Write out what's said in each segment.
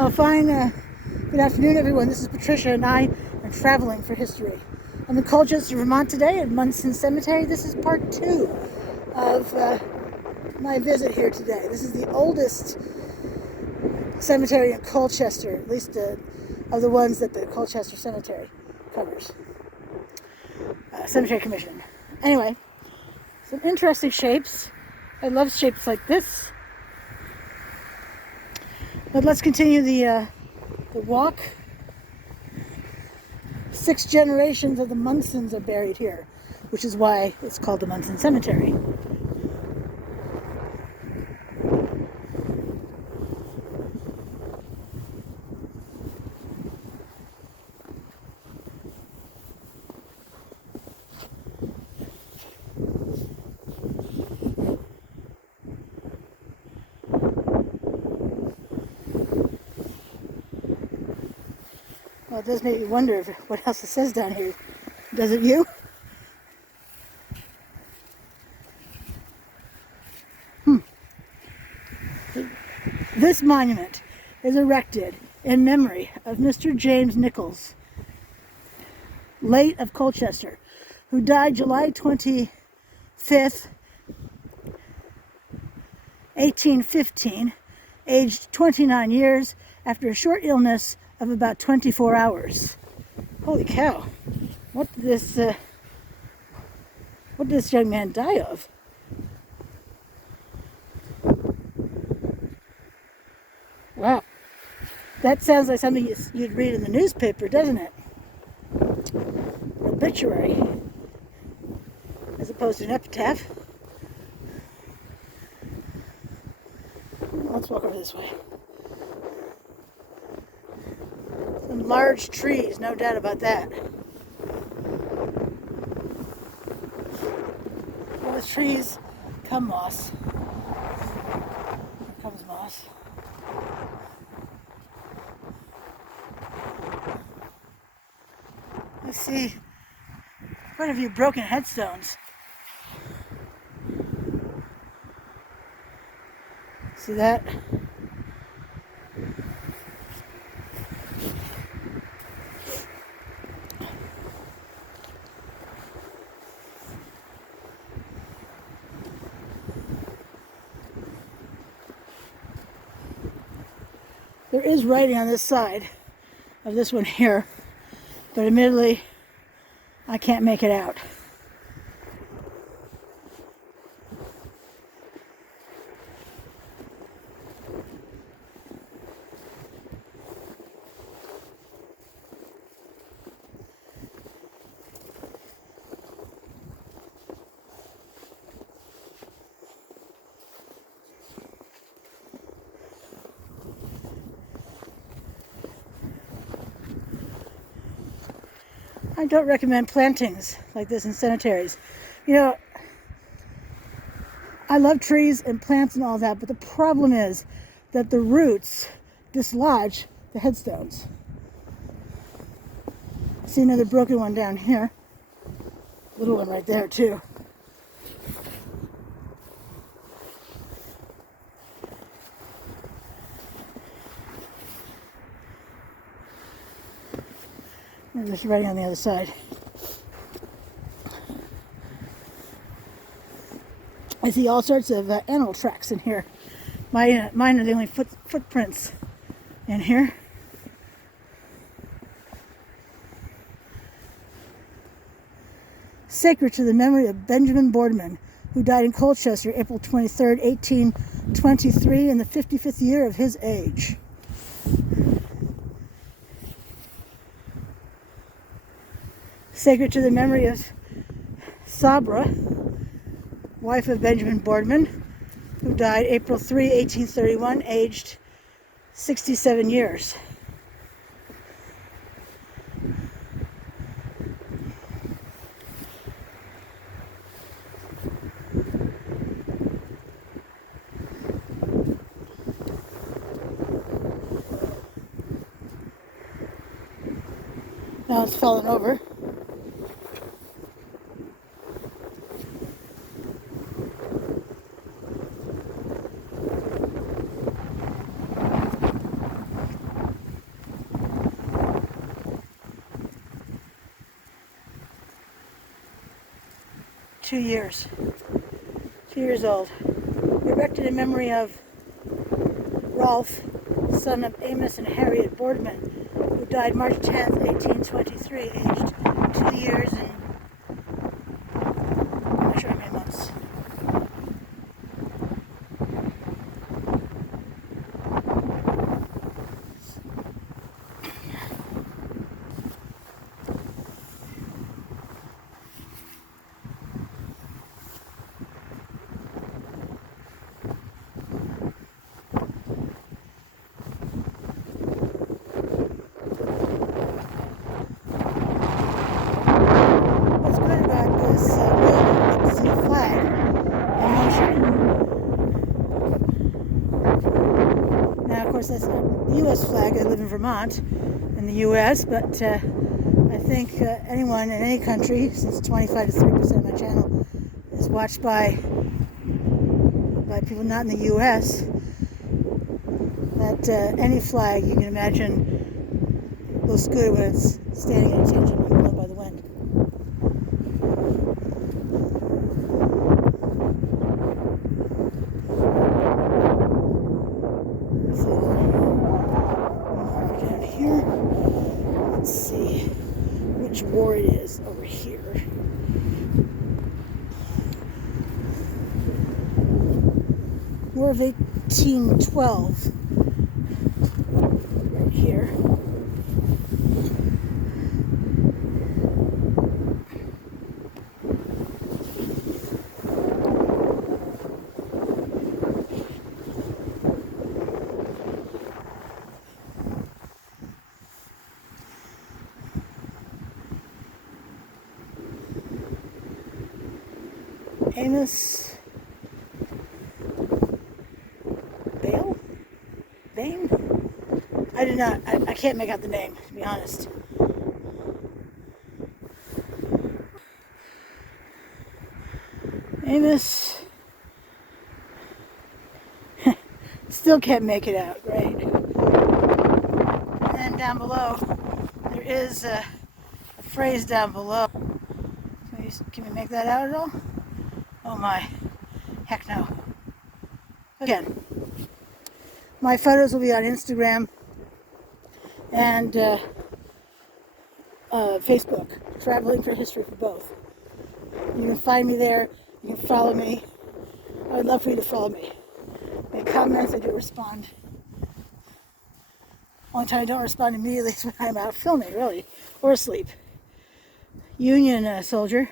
Well, fine. Good afternoon, everyone. This is Patricia, and I am traveling for history. I'm in Colchester, Vermont today at Munson Cemetery. This is part 2 of my visit here today. This is the oldest cemetery in Colchester, at least of the ones that the Colchester Cemetery covers. Cemetery Commission. Anyway, some interesting shapes. I love shapes like this. But let's continue the walk. 6 generations of the Munsons are buried here, which is why it's called the Munson Cemetery. Well, it does make me wonder what else it says down here. Does it you? This monument is erected in memory of Mr. James Nichols, late of Colchester, who died July 25th, 1815, aged 29 years, after a short illness of about 24 hours. Holy cow. What did this young man die of? Wow. That sounds like something you'd read in the newspaper, doesn't it? An obituary, as opposed to an epitaph. Let's walk over this way. Some large trees, no doubt about that. Well, the trees come moss. Here comes moss. I see quite a few broken headstones. See that? There is writing on this side of this one here, but admittedly, I can't make it out. I don't recommend plantings like this in cemeteries. You know, I love trees and plants and all that, but the problem is that the roots dislodge the headstones. See another broken one down here. Little one right there too. And there's writing on the other side. I see all sorts of animal tracks in here. Mine are the only footprints in here. Sacred to the memory of Benjamin Boardman, who died in Colchester April 23rd, 1823, in the 55th year of his age. Sacred to the memory of Sabra, wife of Benjamin Boardman, who died April 3, 1831, aged 67 years. Now it's fallen over. 2 years. 2 years old. Erected in memory of Rolfe, son of Amos and Harriet Boardman, who died March 10th, 1823, aged 2 years and I'm not sure how many months. That's the U.S. flag. I live in Vermont, in the U.S., but I think anyone in any country, since 25 to 30% of my channel is watched by people not in the U.S., that any flag you can imagine looks good when it's standing at attention and blown by the wind. Let's see which war it is over here. War of 1812. Right here. Amos Bain? I can't make out the name, to be honest. Amos still can't make it out, right? And then down below, there is a phrase down below. Can we make that out at all? Oh my, heck no. Again, my photos will be on Instagram and Facebook, Traveling for History for both. You can find me there, you can follow me. I would love for you to follow me. Make comments, I do respond. Only time I don't respond immediately is when I'm out filming, really, or asleep. Union soldier.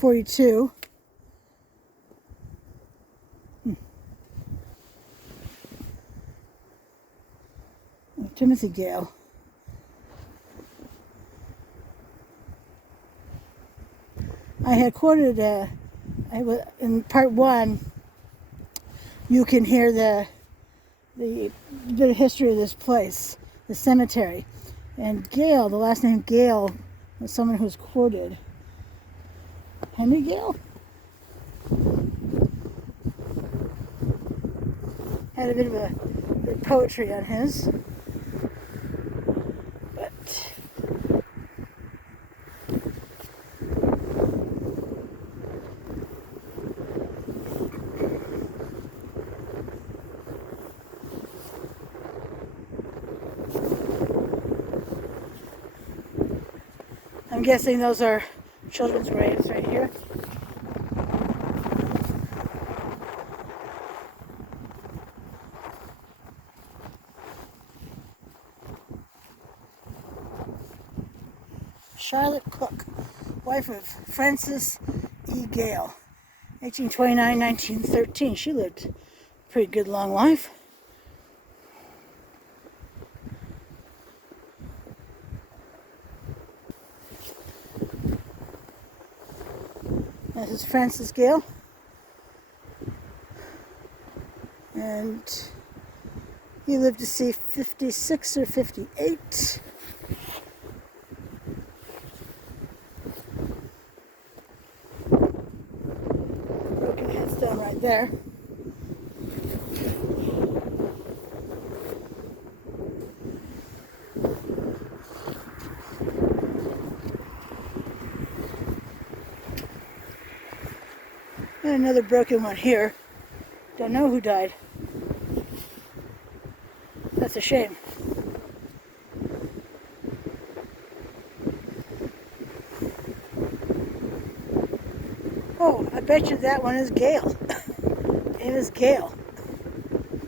.42. Timothy Gale. I had quoted in part 1. You can hear the bit of history of this place, the cemetery, and Gale, the last name Gale, was someone who was quoted. Henry Gale had a bit of poetry on his, but I'm guessing those are children's graves right here. Charlotte Cook, wife of Francis E. Gale, 1829-1913. She lived a pretty good long life. This is Francis Gale, and he lived to see 56 or 58. Broken headstone right there. And another broken one here. Don't know who died. That's a shame. Oh, I bet you that one is Gale. It is Gale.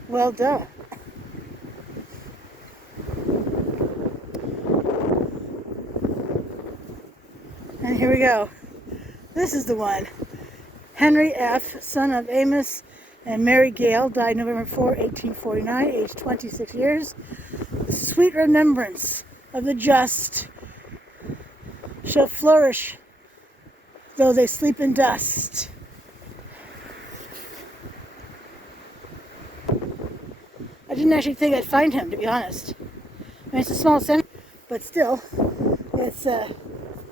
Well done. And here we go. This is the one. Henry F., son of Amos and Mary Gale, died November 4, 1849, aged 26 years. The sweet remembrance of the just shall flourish, though they sleep in dust. I didn't actually think I'd find him, to be honest. I mean, it's a small cemetery, but still, it's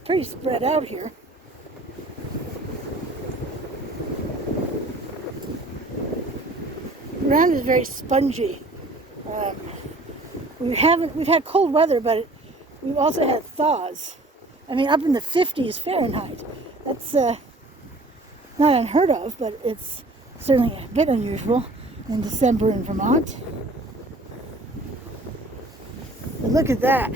pretty spread out here. The ground is very spongy. We've had cold weather, but we've also had thaws. I mean, up in the 50s Fahrenheit. That's not unheard of, but it's certainly a bit unusual in December in Vermont. But look at that.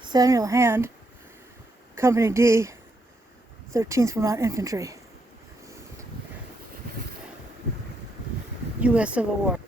Samuel Hand, Company D, 13th Vermont Infantry, U.S. Civil War.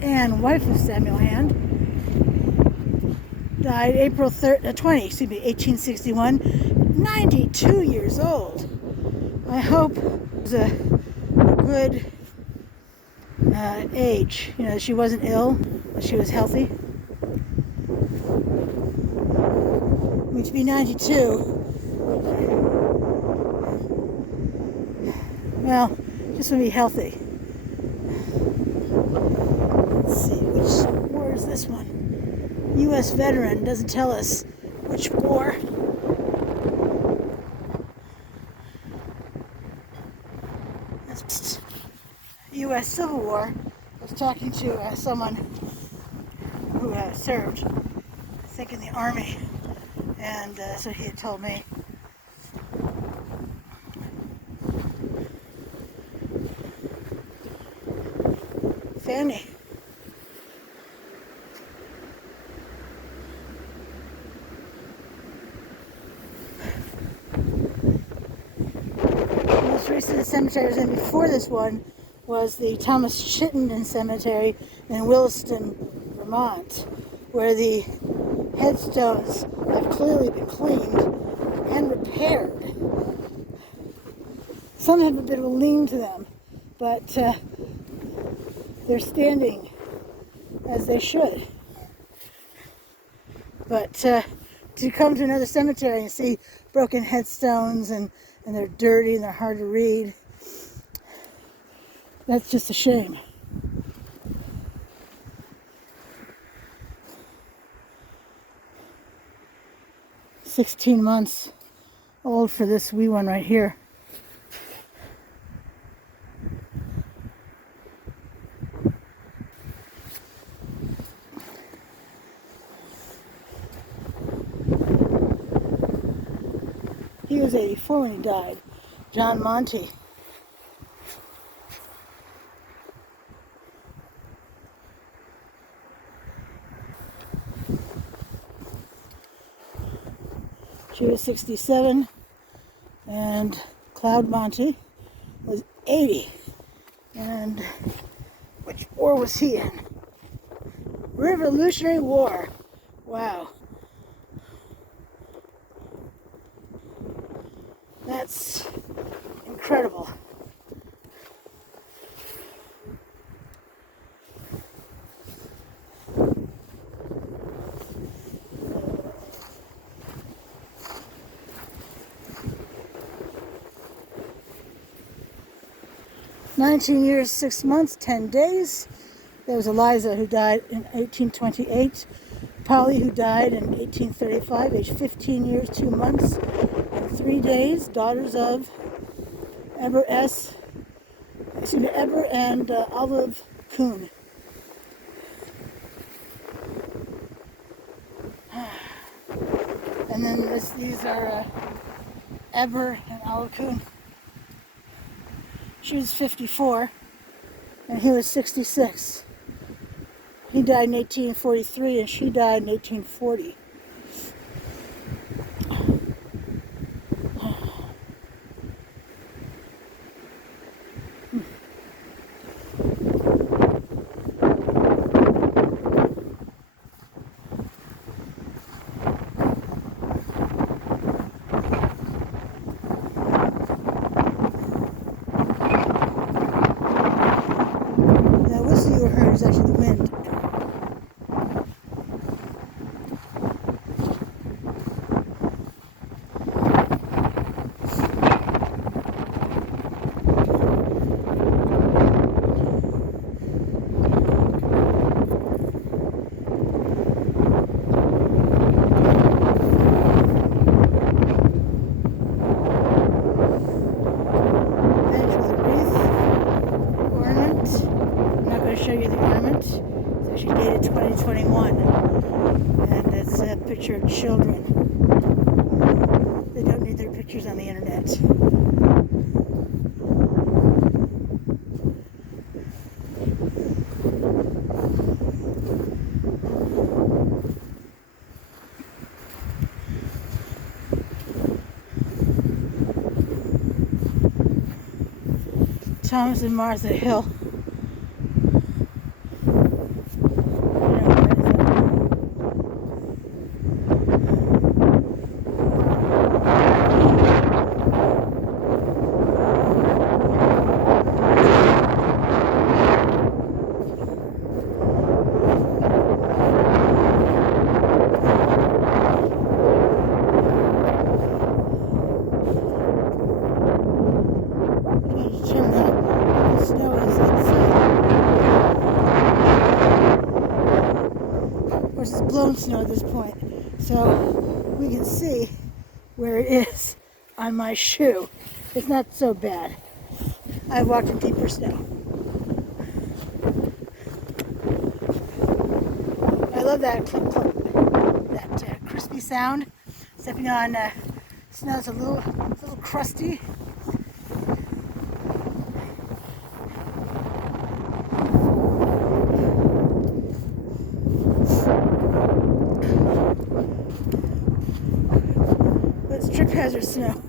Anne, wife of Samuel Hand, died April 1861, 92 years old. I hope it was a good age. You know, she wasn't ill, but she was healthy. I mean, to be 92, well, just to be healthy. Let's see, which war is this one? U.S. veteran, doesn't tell us which war. That's U.S. Civil War. I was talking to someone who served, I think, in the Army, and so he had told me. Fanny. The most recent cemetery I was in before this one was the Thomas Chittenden Cemetery in Williston, Vermont, where the headstones have clearly been cleaned and repaired. Some have a bit of a lean to them, but they're standing as they should. But to come to another cemetery and see broken headstones and they're dirty and they're hard to read, that's just a shame. "16 months old for this wee one right here." He was 84 when he died. John Monty. She was 67, and Cloud Monty was 80. And which war was he in? Revolutionary War. Wow. That's incredible. "19 years, 6 months, 10 days. There was Eliza, who died in 1828. Polly, who died in 1835, aged 15 years, 2 months, and 3 days. Daughters of Eber and Olive Kuhn." And then these are Eber and Olive Kuhn. She was 54, and he was 66. He died in 1843, and she died in 1840. Is actually the wind. Show you the ornament. It's actually dated 2021, and it's a picture of children. They don't need their pictures on the internet. Thomas and Martha Hill. It's blown snow at this point, so we can see where it is on my shoe. It's not so bad. I've walked in deeper snow. I love that clip, that crispy sound. Stepping on snow is a little crusty. Trip hazard snow.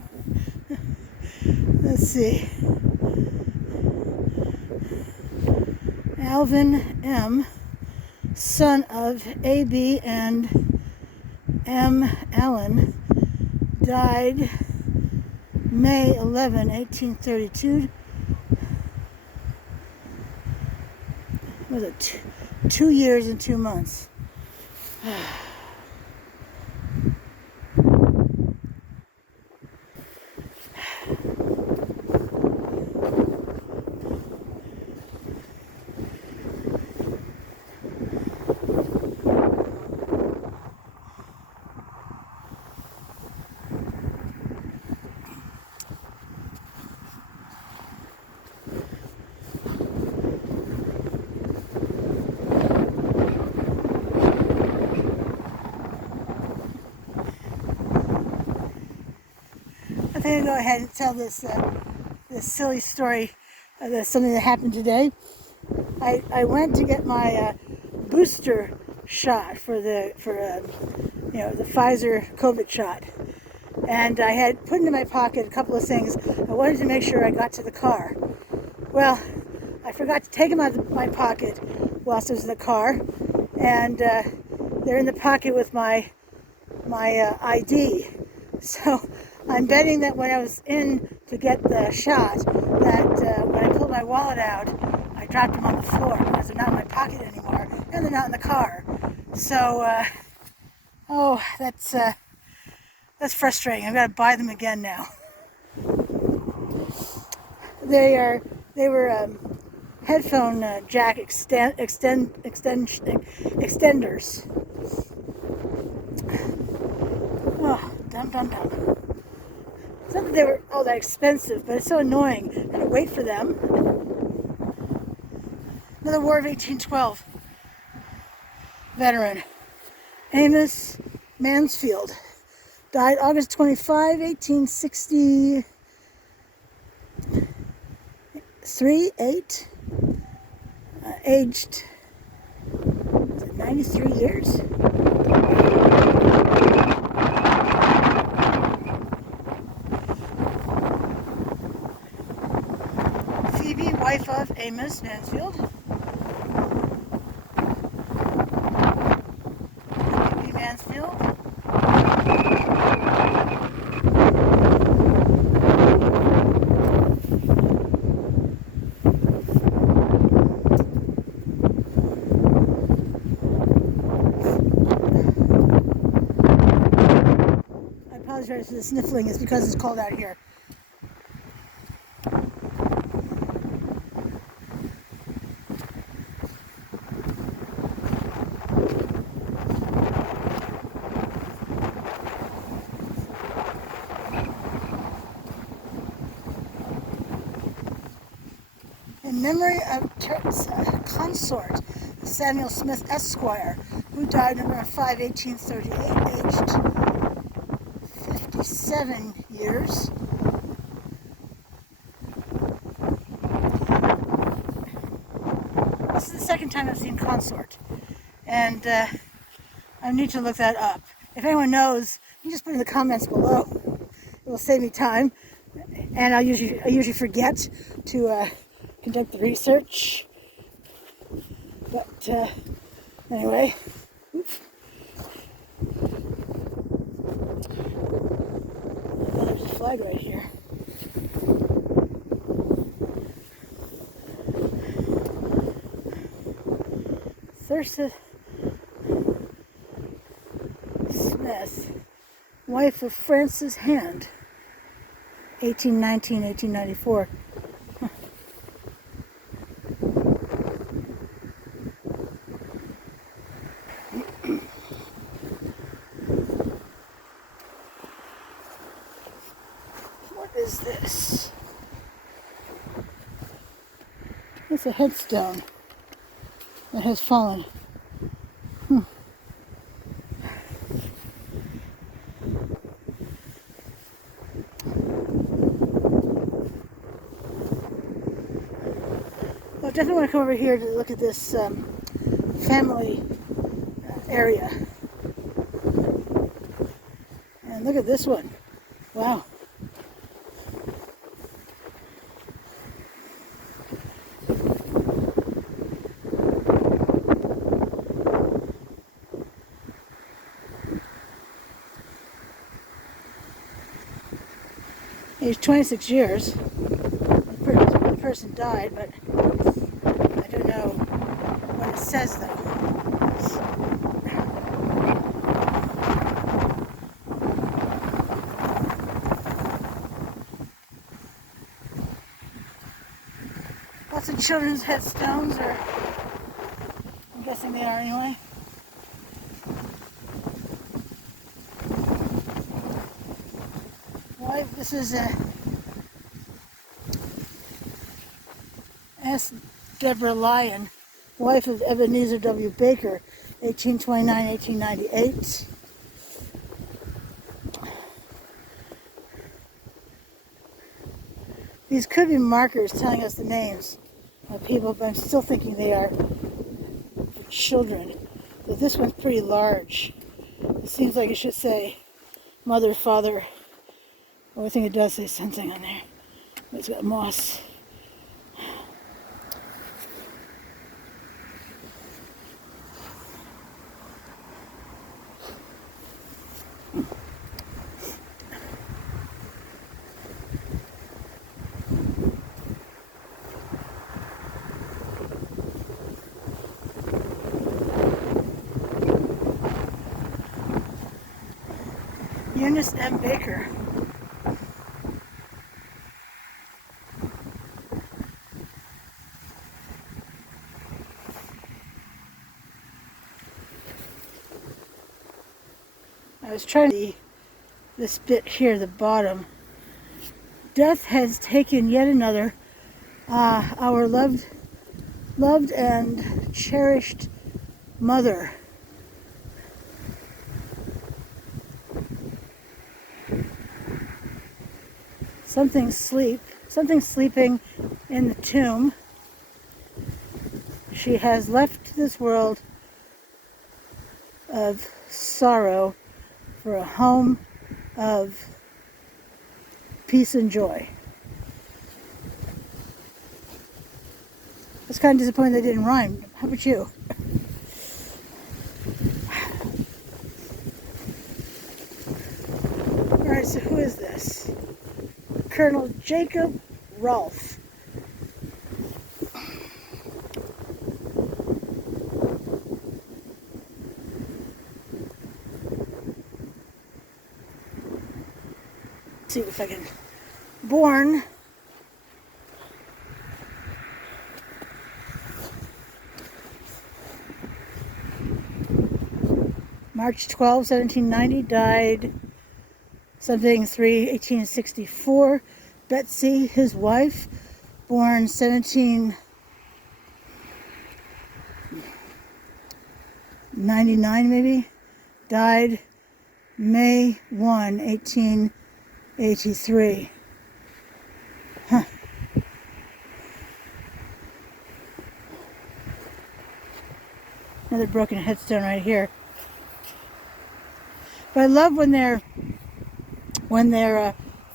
Let's see. Alvin M., son of A.B. and M. Allen, died May 11, 1832. Was it 2 years and 2 months? I think I'll go ahead and tell this silly story. Something that happened today. I went to get my booster shot for the Pfizer COVID shot, and I had put into my pocket a couple of things. I wanted to make sure I got to the car. Well, I forgot to take them out of my pocket whilst I was in the car, and they're in the pocket with my ID. So I'm betting that when I was in to get the shot, that when I pulled my wallet out, I dropped them on the floor because they're not in my pocket anymore, and they're not in the car. So, oh, that's frustrating. I've got to buy them again now. They were headphone jack extenders. Oh, dum. It's not that they were all that expensive, but it's so annoying. I had to wait for them. Another War of 1812 veteran, Amos Mansfield, died August 25, 1863, aged 93 years. Phoebe, wife of Amos Mansfield. Phoebe Mansfield. I apologize for the sniffling. It's because it's cold out here. In memory of consort Samuel Smith, Esquire, who died November 5, 1838, aged 57 years. This is the second time I've seen consort, and I need to look that up. If anyone knows, you can just put it in the comments below. It will save me time, and I usually forget to conduct the research. But anyway, oops. Oh, there's a flag right here. Thursa Smith, wife of Francis Hand, 1819, 1894. What is this? It's a headstone that has fallen. I definitely want to come over here to look at this family area. And look at this one. Wow. Aged 26 years. The person died, but I don't know what it says though. Lots of children's headstones, or I'm guessing they are anyway. Well, this is a S. Deborah Lyon, wife of Ebenezer W. Baker, 1829-1898. These could be markers telling us the names of people, but I'm still thinking they are for children. But this one's pretty large. It seems like it should say mother, father. Well, I think it does say something on there. It's got moss. Eunice M. Baker. I was trying to see this bit here, the bottom. Death has taken yet another, our loved and cherished mother. Something sleeping in the tomb. She has left this world of sorrow for a home of peace and joy. I was kind of disappointed they didn't rhyme. How about you? Alright, so who is this? Colonel Jacob Rolfe. Let's see if I can. Born March 12, 1790, died something 1864. Betsy, his wife, born 1799 maybe, died May 1, 1883. Huh. Another broken headstone right here. But I love when they're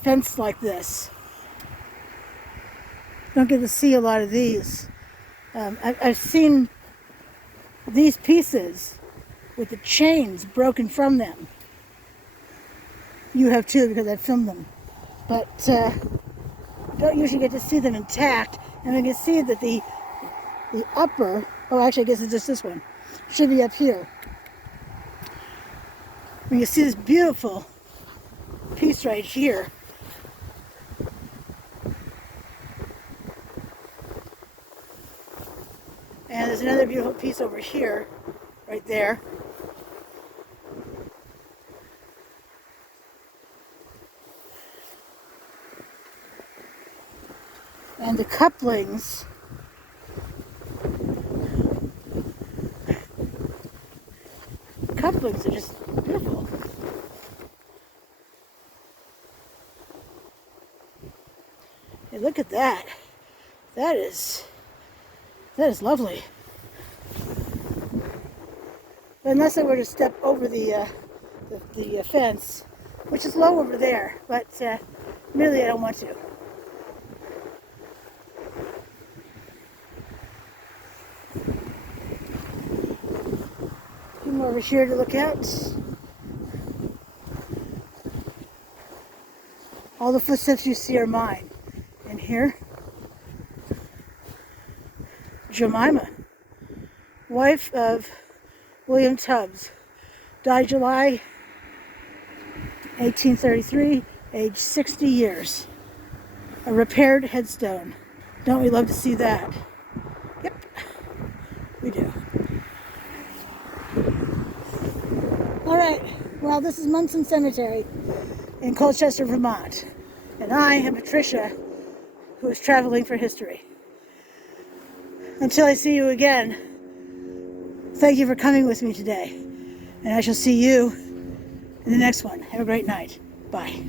fenced like this. Don't get to see a lot of these. I've seen these pieces with the chains broken from them. You have too, because I've filmed them. But don't usually get to see them intact. And we can see that the upper, oh actually I guess it's just this one, should be up here. When you see this beautiful piece right here. And there's another beautiful piece over here, right there. And the couplings are just beautiful. Hey, look at that. That is lovely. But unless I were to step over the fence, which is low over there, but really I don't want to. Come over here to look out. All the footsteps you see are mine. And here, Jemima, wife of William Tubbs, died July 1833, age 60 years. A repaired headstone. Don't we love to see that? Yep, we do. Alright, well this is Munson Cemetery in Colchester, Vermont. And I am Patricia, who is traveling for history. Until I see you again, thank you for coming with me today. And I shall see you in the next one. Have a great night. Bye.